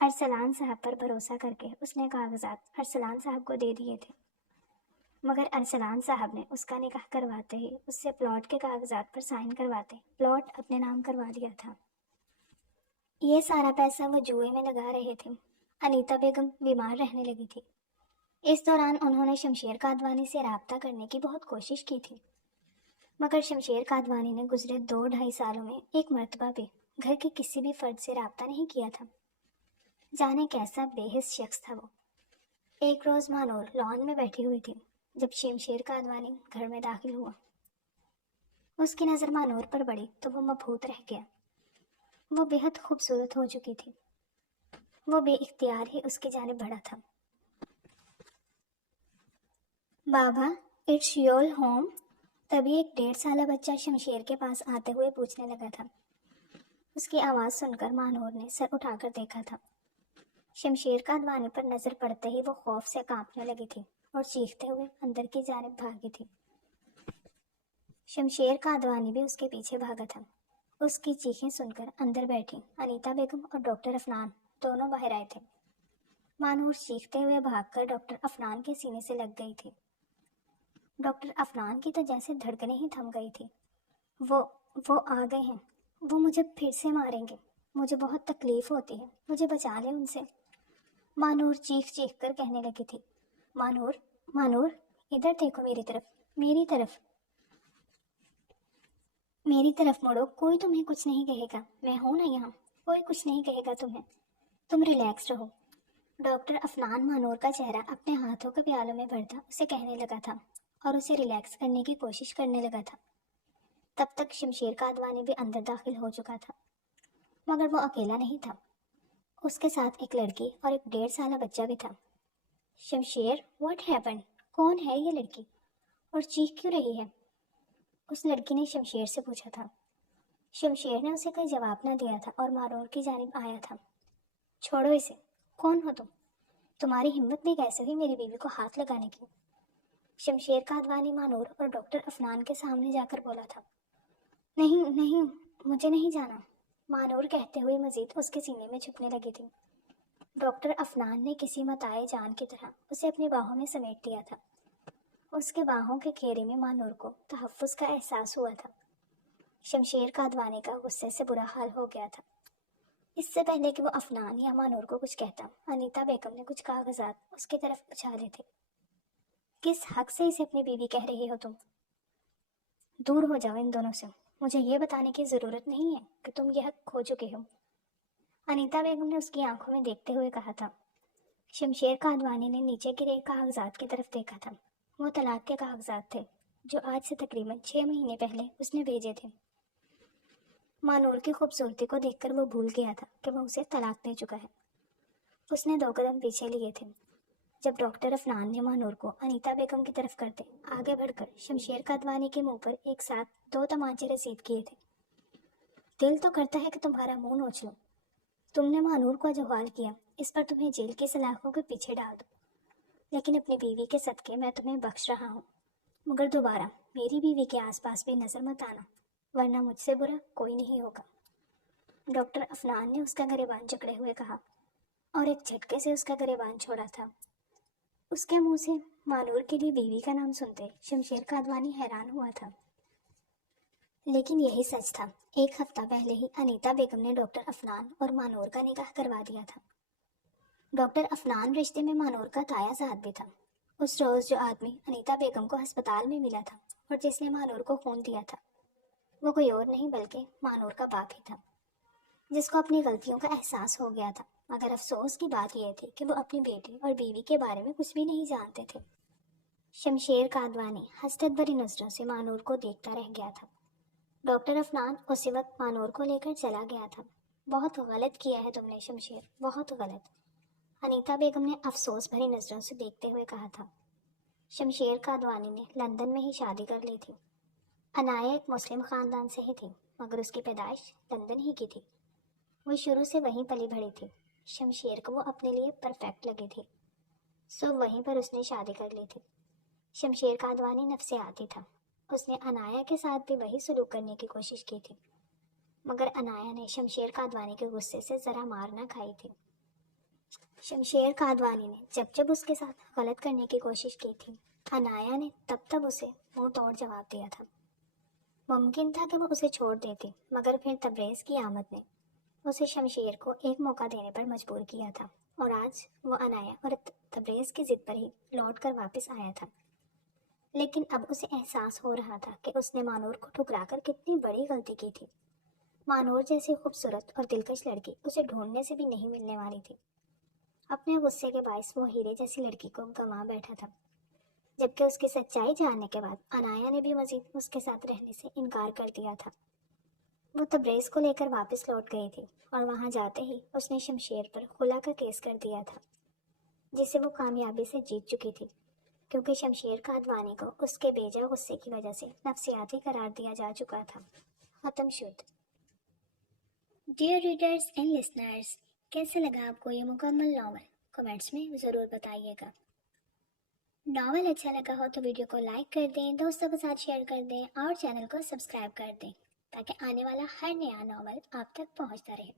ارسلان صاحب پر بھروسہ کر کے اس نے کاغذات ارسلان صاحب کو دے دیے تھے، مگر ارسلان صاحب نے اس کا نکاح کرواتے ہی اس سے پلاٹ کے کاغذات پر سائن کرواتے پلاٹ اپنے نام کروا لیا تھا۔ یہ سارا پیسہ وہ جوئے میں لگا رہے تھے۔ انیتا بیگم بیمار رہنے لگی تھی۔ اس دوران انہوں نے شمشیر کادوانی سے رابطہ کرنے کی بہت کوشش کی تھی، مگر شمشیر کادوانی نے گزرے 2-2.5 سالوں میں ایک مرتبہ بھی گھر کے کسی بھی فرد سے رابطہ نہیں کیا تھا۔ جانے کیسا بے حس شخص تھا وہ۔ ایک روز مانور لان میں بیٹھی ہوئی تھی جب شمشیر کادوانی گھر میں داخل ہوا۔ اس کی نظر مانور پر پڑی تو وہ مبہوت رہ گیا۔ وہ بے حد خوبصورت ہو چکی تھی۔ وہ بے اختیار ہی اس کی جانب بڑھا تھا۔ بابا، اٹس یور ہوم؟ تبھی ایک 1.5 سالہ بچہ شمشیر کے پاس آتے ہوئے پوچھنے لگا تھا۔ اس کی آواز سن کر مانور نے سر اٹھا کر دیکھا تھا۔ شمشیر کادوانی پر نظر پڑتے ہی وہ خوف سے کانپنے لگی تھی اور چیختے ہوئے اندر کی جانب بھاگی تھی۔ شمشیر کادوانی بھی اس کے پیچھے بھاگا تھا۔ اس کی چیخیں سن کر اندر بیٹھی انیتا بیگم اور ڈاکٹر افنان دونوں باہر آئے تھے۔ مانور چیختے ہوئے بھاگ کر ڈاکٹر افنان کے سینے سے لگ گئی تھی۔ ڈاکٹر افنان کی تو جیسے دھڑکنیں ہی تھم گئی تھی۔ وہ آ گئے ہیں، وہ مجھے پھر سے ماریں گے، مجھے بہت تکلیف ہوتی ہے، مجھے بچا لے ان سے، مانور چیخ کر کہنے لگی تھی۔ مانور ادھر دیکھو، میری طرف مڑو، کوئی تمہیں کچھ نہیں کہے گا، میں ہوں نا یہاں، کوئی کچھ نہیں کہے گا تمہیں، تم ریلیکس رہو۔ ڈاکٹر افنان مانور کا چہرہ اپنے ہاتھوں کے پیالوں میں بھرتا اسے کہنے لگا تھا اور اسے ریلیکس کرنے کی کوشش کرنے لگا تھا۔ تب تک شمشیر کادوانی بھی اندر داخل ہو چکا تھا، مگر وہ اکیلا نہیں تھا، اس کے ساتھ ایک لڑکی اور ایک 1.5 سالہ بچہ بھی تھا۔ شمشیر، واٹ ہیپن؟ کون ہے یہ لڑکی اور چیخ کیوں رہی ہے؟ اس لڑکی نے شمشیر سے پوچھا تھا۔ شمشیر نے اسے کوئی جواب نہ دیا تھا اور مانور کی جانب آیا تھا۔ چھوڑو اسے، کون ہو تم؟ تمہاری ہمت بھی کیسے ہوئی میری بیوی کو ہاتھ لگانے کی؟ شمشیر کادوانی مانور اور ڈاکٹر افنان کے سامنے جا کر بولا تھا۔ نہیں، مجھے نہیں جانا، مانور کہتے ہوئے مزید اس کے سینے میں چھپنے لگی تھی۔ ڈاکٹر افنان نے کسی متاع جان کی طرح اسے اپنی باہوں میں سمیٹ لیا تھا۔ اس کے باہوں کے گھیرے میں مانور کو تحفظ کا احساس ہوا تھا۔ شمشیر کادوانی کا غصے سے برا حال ہو گیا تھا۔ اس سے پہلے کہ وہ افنان یا مانور کو کچھ کہتا، انیتا بیگم نے کچھ کاغذات اس کی طرف اچھالے تھے۔ کس حق سے اسے اپنی بیوی کہہ رہی ہو تم؟ دور ہو جاؤ ان دونوں سے، مجھے یہ بتانے کی ضرورت نہیں ہے کہ تم یہ حق کھو چکے ہو، انیتا بیگم نے اس کی آنکھوں میں دیکھتے ہوئے کہا تھا۔ شمشیر کادوانی نے نیچے گرے کاغذات کی طرف دیکھا تھا۔ وہ طلاق کے کاغذات تھے جو آج سے تقریباً 6 مہینے پہلے اس نے بھیجے تھے۔ مانور کی خوبصورتی کو دیکھ کر وہ بھول گیا تھا کہ وہ اسے طلاق دے چکا ہے۔ اس نے 2 قدم پیچھے لیے تھے جب ڈاکٹر افنان نے مانور کو انیتا بیگم کی طرف کرتے آگے بڑھ کر شمشیر کادوانی کے منہ پر ایک ساتھ 2 تمانچے رسید کیے تھے۔ دل تو کرتا ہے کہ تمہارا منہ نوچ لوں۔ تم نے مانور کو جو حال کیا اس پر تمہیں جیل کی سلاخوں کے پیچھے ڈال دو، لیکن اپنی بیوی کے صدقے میں تمہیں بخش رہا ہوں، مگر دوبارہ میری بیوی کے آس پاس بھی نظر مت آنا، ورنہ مجھ سے برا کوئی نہیں ہوگا۔ ڈاکٹر افنان نے اس کا گریبان جکڑے ہوئے کہا اور ایک جھٹکے سے اس کا گریبان چھوڑا تھا۔ اس کے منہ سے مانور کے لیے بیوی کا نام سنتے شمشیر کادوانی حیران ہوا تھا، لیکن یہی سچ تھا۔ 1 ہفتہ پہلے ہی انیتا بیگم نے ڈاکٹر افنان اور مانور کا نکاح کروا دیا تھا۔ ڈاکٹر افنان رشتے میں مانور کا تایا زاد بھی تھا۔ اس روز جو آدمی انیتا بیگم کو ہسپتال میں ملا تھا اور جس نے مانور کو خون دیا تھا، وہ کوئی اور نہیں بلکہ مانور کا باپ ہی تھا۔ جس کو اپنی غلطیوں کا احساس ہو گیا تھا، مگر افسوس کی بات یہ تھی کہ وہ اپنی بیٹی اور بیوی کے بارے میں کچھ بھی نہیں جانتے تھے۔ شمشیر قادوانی حسرت بھری نظروں سے مانور کو دیکھتا رہ گیا تھا۔ ڈاکٹر افنان اسی وقت مانور کو لے کر چلا گیا تھا۔ بہت غلط کیا ہے تم نے شمشیر، بہت غلط، انیتا بیگم نے افسوس بھری نظروں سے دیکھتے ہوئے کہا تھا۔ شمشیر قادوانی نے لندن میں ہی شادی کر لی تھی۔ عنایہ ایک مسلم خاندان سے ہی تھی، مگر اس کی پیدائش لندن ہی کی تھی۔ وہ شروع سے وہیں پلی بڑھی تھی۔ شمشیر کو وہ اپنے لیے پرفیکٹ لگی تھی، سو وہیں پر اس نے شادی کر لی تھی۔ شمشیر قادوانی نفسیاتی تھا۔ اس نے عنایہ کے ساتھ بھی وہی سلوک کرنے کی کوشش کی تھی، مگر عنایہ نے شمشیر قادوانی کے غصے سے ذرا مار نہ کھائی تھی۔ شمشیر قادوانی نے جب جب اس کے ساتھ غلط کرنے کی کوشش کی تھی، عنایہ نے تب اسے منہ توڑ جواب دیا تھا۔ ممکن تھا کہ وہ اسے چھوڑ دیتی، مگر پھر تبریز کی آمد نے اسے شمشیر کو ایک موقع دینے پر مجبور کیا تھا، اور آج وہ عنایہ اور تبریز کی ضد پر ہی لوٹ کر واپس آیا تھا۔ لیکن اب اسے احساس ہو رہا تھا کہ اس نے مانور کو ٹھکرا کر کتنی بڑی غلطی کی تھی۔ مانور جیسی خوبصورت اور دلکش لڑکی اسے ڈھونڈنے سے بھی نہیں ملنے والی تھی۔ اپنے غصے کے باعث وہ ہیرے جیسی لڑکی کو گنوا بیٹھا تھا، جبکہ اس کی سچائی جاننے کے بعد عنایہ نے بھی مزید اس کے ساتھ رہنے سے انکار کر دیا تھا۔ وہ تبریز کو لے کر واپس لوٹ گئی تھی، اور وہاں جاتے ہی اس نے شمشیر پر خلا کا کیس کر دیا تھا، جسے وہ کامیابی سے جیت چکی تھی، کیونکہ شمشیر قادوانی کو اس کے بیجا غصے کی وجہ سے نفسیاتی قرار دیا جا چکا تھا۔ ختم شد۔ ڈیئر ریڈرز اینڈ لسنرز، کیسے لگا آپ کو یہ مکمل ناول؟ کمنٹس میں ضرور بتائیے گا۔ ناول اچھا لگا ہو تو ویڈیو کو لائک کر دیں، دوستوں کے ساتھ شیئر کر دیں، اور چینل کو سبسکرائب کر دیں تاکہ آنے والا ہر نیا ناول آپ تک پہنچتا رہے۔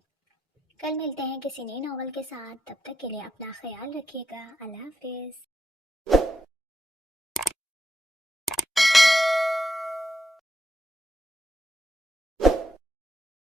کل ملتے ہیں کسی نئی ناول کے ساتھ، تب تک کے لیے اپنا خیال رکھیے گا۔ اللہ حافظ۔